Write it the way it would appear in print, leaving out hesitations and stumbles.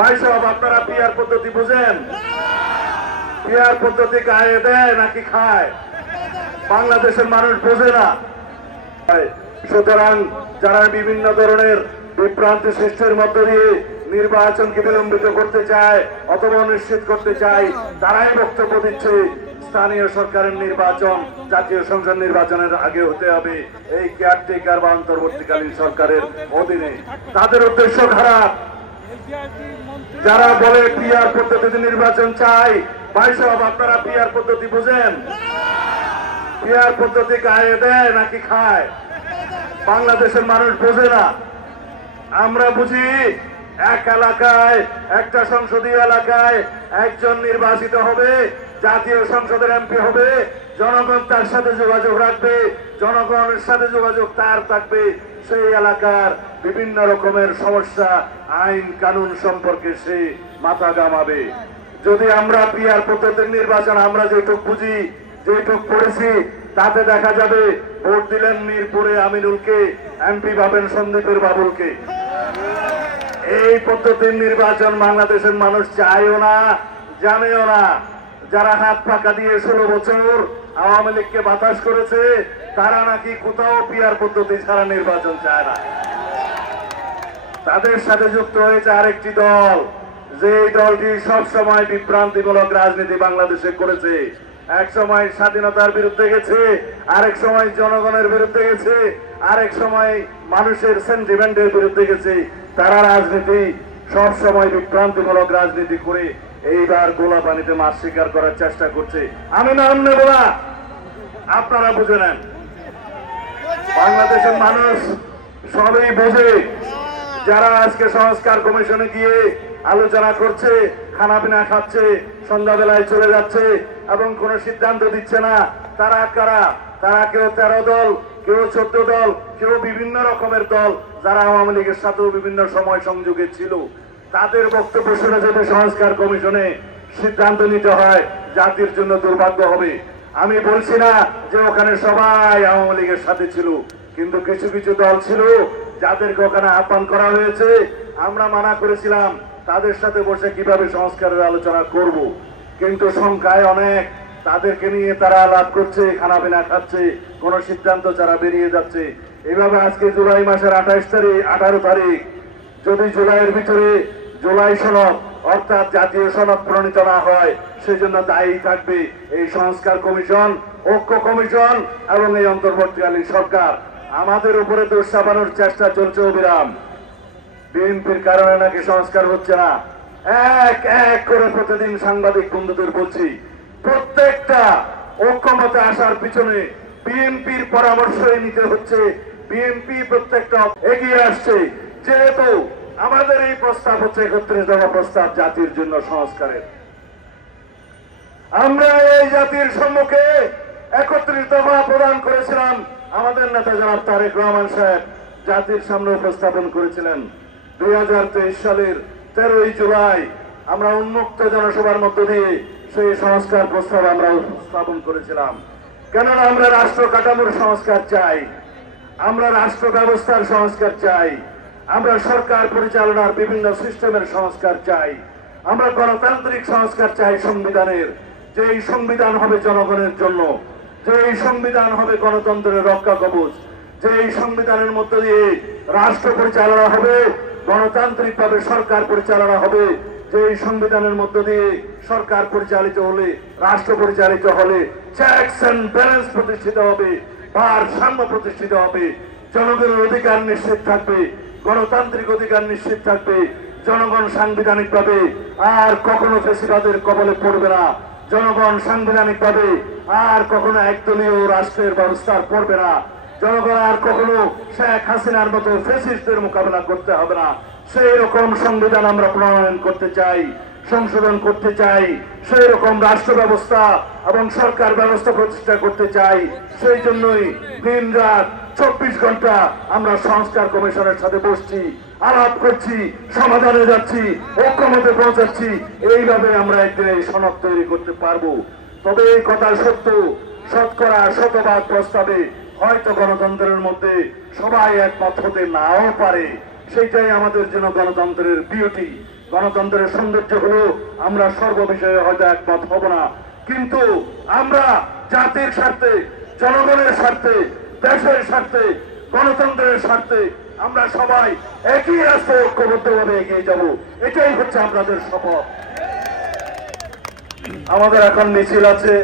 ভাই সাহেব, আপনারা পিআর পদ্ধতি বুঝেন? পিআর পদ্ধতি গায়ে দেয় নাকি খায়? বাংলাদেশের মানুষ বোঝে না। সুতরাং যারা বিভিন্ন ধরনের বিভ্রান্তি সৃষ্টির মধ্য দিয়ে নির্বাচনকে বিলম্বিত করতে চায় অথবা নিশ্চিত করতে চায়, তারাই বক্তব্য দিচ্ছে স্থানীয় সরকারের নির্বাচন জাতীয় সংসদ নির্বাচনের আগে হতে হবে, এই কেয়ারটেকার বা অন্তর্বর্তীকালীন সরকারের অধীনে। তাদের উদ্দেশ্য খারাপ। যারা বলে পিআর পদ্ধতিতে নির্বাচন চাই, ভাই সাহেব, আপনারা পিআর পদ্ধতি বুঝেন? পিআর পদ্ধতি গায়ে দেয় নাকি খায়? বাংলাদেশের মানুষ বোঝে না। আমরা বুঝি এক এলাকায়, একটা সংসদীয় এলাকায় একজন নির্বাচিত হবে, জাতীয় সংসদের এমপি হবে, জনগণ তার সাথে যোগাযোগ রাখবে, জনগণের সাথে যোগাযোগ তার থাকবে, সেই এলাকার বিভিন্ন রকমের সমস্যা আইন কানুন সম্পর্কে সে মাথা ঘামাবে। যদি আমরা পিআর পদ্ধতির নির্বাচন আমরা যেটুক বুঝি, যেটুক পড়েছি, তাতে দেখা যাবে ভোট দিলেন মিরপুরে আমিনুলকে, এমপি পাবেন সন্দীপের বাবুলকে। এই পদ্ধতির নির্বাচন বাংলাদেশের মানুষ চায়ও না, জানেও না। যারা হাত পাকা দিয়ে 16 বছর আওয়ামী লীগকে বাতাস করেছে, তারা নাকি কোথাও পিআর পদ্ধতি ছাড়া নির্বাচন চায় না। তাদের সাথে যুক্ত হয়েছে আরেকটি দল, যে দলটি সবসময় বিভ্রান্তিমূলক রাজনীতি বাংলাদেশে করেছে। এক সময় স্বাধীনতার বিরুদ্ধে গেছে, আরেক সময় জনগণের বিরুদ্ধে গেছে, আরেক সময় মানুষের সেন্টিমেন্টের বিরুদ্ধে গেছে। তারা রাজনীতি সব সময় বিভ্রান্তিমূলক রাজনীতি করে এইবার গোলা পানিতে মাছ শিকার করার চেষ্টা করছে। আমি নাম নেব না, আপনারা বুঝে নেন। বাংলাদেশের মানুষ সবই বোঝে। যারা আজকে সংস্কার কমিশনে গিয়ে আলোচনা করছে, খানা পিনা খাচ্ছে, সন্ধ্যাবেলায় চলে যাচ্ছে এবং কোন সিদ্ধান্ত দিচ্ছে না, তারা কারা? তারা কেউ 13 দল, কেউ 14 দল, কেউ বিভিন্ন রকমের দল, যারা আওয়ামী লীগের সাথেও বিভিন্ন সময় সংযোগে ছিল। তাদের বক্তব্য শুনে যদি সংস্কার কমিশনে সিদ্ধান্ত নিতে হয়, জাতির জন্য দুর্ভাগ্য হবে। আমি বলছি না যে ওখানে সবাই আওয়ামী লীগের সাথে ছিল, কিন্তু কিছু কিছু দল ছিল যাদেরকে ওখানে আহ্বান করা হয়েছে। আমরা মানা করেছিলাম তাদের সাথে বসে কিভাবে সংস্কারের আলোচনা করব, কিন্তু সংখ্যায় অনেক। তাদেরকে নিয়ে তারা আলাপ করছে, খানা পিনা খাচ্ছে, কোন সিদ্ধান্ত ছাড়া বেরিয়ে যাচ্ছে। এভাবে আজকে জুলাই মাসের 18 তারিখ যদি জুলাইয়ের ভিতরে জুলাই সনদ অর্থাৎ জাতীয় সনদ প্রণীত না হয়, সেজন্য দায়ী থাকবে এই সংস্কার কমিশন, ঐক্য কমিশন এবং এই অন্তর্বর্তীকালীন সরকার। আমাদের উপরে দোষ চাপানোর চেষ্টা চলছে অবিরাম। বিএনপির কারণে নাকি সংস্কার হচ্ছে না। এক এক করে প্রতিদিন সাংবাদিক বন্ধুদের বলছি, প্রত্যেকটা ঐক্যমতে আসার পিছনে বিএনপির পরামর্শই নিতে হচ্ছে। বিএনপি প্রত্যেকটা এগিয়ে আসছে, যেহেতু আমাদের এই প্রস্তাব হচ্ছে 31 দফা প্রস্তাব জাতির জন্য সংস্কারের। আমরা এই জাতির সম্মুখে 31 দফা প্রদান করেছিলাম। আমাদের নেতা জনাব তারেক রহমান সাহেব জাতির সামনে উপস্থাপন করেছিলেন। 2023 সালের 13 জুলাই আমরা উন্মুক্ত জনসভার মধ্য দিয়ে সেই সংস্কার প্রস্তাব আমরা উপস্থাপন করেছিলাম। কেননা আমরা রাষ্ট্র কাঠামোর সংস্কার চাই, আমরা রাষ্ট্র ব্যবস্থার সংস্কার চাই, আমরা সরকার পরিচালনার বিভিন্ন সিস্টেমের সংস্কার চাই, আমরা গণতান্ত্রিক সংস্কার চাই সংবিধানের, যে এই সংবিধান হবে জনগণের জন্য, যে এই সংবিধান হবে গণতন্ত্রের রক্ষা কবচ, যে এই সংবিধানের মধ্য দিয়ে রাষ্ট্র পরিচালনা হবে, গণতান্ত্রিক ভাবে সরকার পরিচালনা হবে, যে এই সংবিধানের মধ্য দিয়ে সরকার পরিচালিত হলে, রাষ্ট্র পরিচালিত হলে চেকস এন্ড ব্যালেন্স প্রতিষ্ঠিত হবে, ভারসাম্য প্রতিষ্ঠিত হবে, জনগণের অধিকার নিশ্চিত থাকবে, গণতান্ত্রিক অধিকার নিশ্চিত থাকবে, জনগণ সাংবিধানিক ভাবে আর কখনো ফ্যাসিবাদের কবলে পড়বে না, জনগণ সাংবিধানিক ভাবে আর কখনো একদলীয় রাষ্ট্রের ব্যবস্থার পড়বে না, জনগণ আর কখনো শেখ হাসিনার মতো ফ্যাসিস্টদের মোকাবেলা করতে হবে না। সেই রকম সংবিধান আমরা প্রণয়ন করতে চাই, সংশোধন করতে চাই, সেই রকম রাষ্ট্র ব্যবস্থা এবং সরকার ব্যবস্থা প্রতিষ্ঠা করতে চাই। সেই জন্যই দিন রাত 24 ঘন্টা আমরা সংস্কার কমিশনের সাথে বসছি, আলাপ করছি, সমাধানে যাচ্ছি, ঐক্যমতে পৌঁছাচ্ছি। এইভাবে আমরা একদিন এই সনদ তৈরি করতে পারবো। তবে এই কথা সত্য, শতকরা শতভাগ প্রস্তাবে হয়তো গণতন্ত্রের মধ্যে সবাই একমত হতে নাও পারে। সেইটাই আমাদের জন্য গণতন্ত্রের বিউটি। গণতন্ত্রের সৌন্দর্য হলো আমরা সর্ববিষয়ে হয়তো একমত হব না, কিন্তু আমরা জাতির স্বার্থে, জনগণের স্বার্থে, দেশের স্বার্থে, গণতন্ত্রের স্বার্থে আমরা সবাই একই রাস্তায় ঐক্যবদ্ধভাবে এগিয়ে যাব। এটাই হচ্ছে আপনাদের শপথ। আমাদের এখন মিছিল আছে।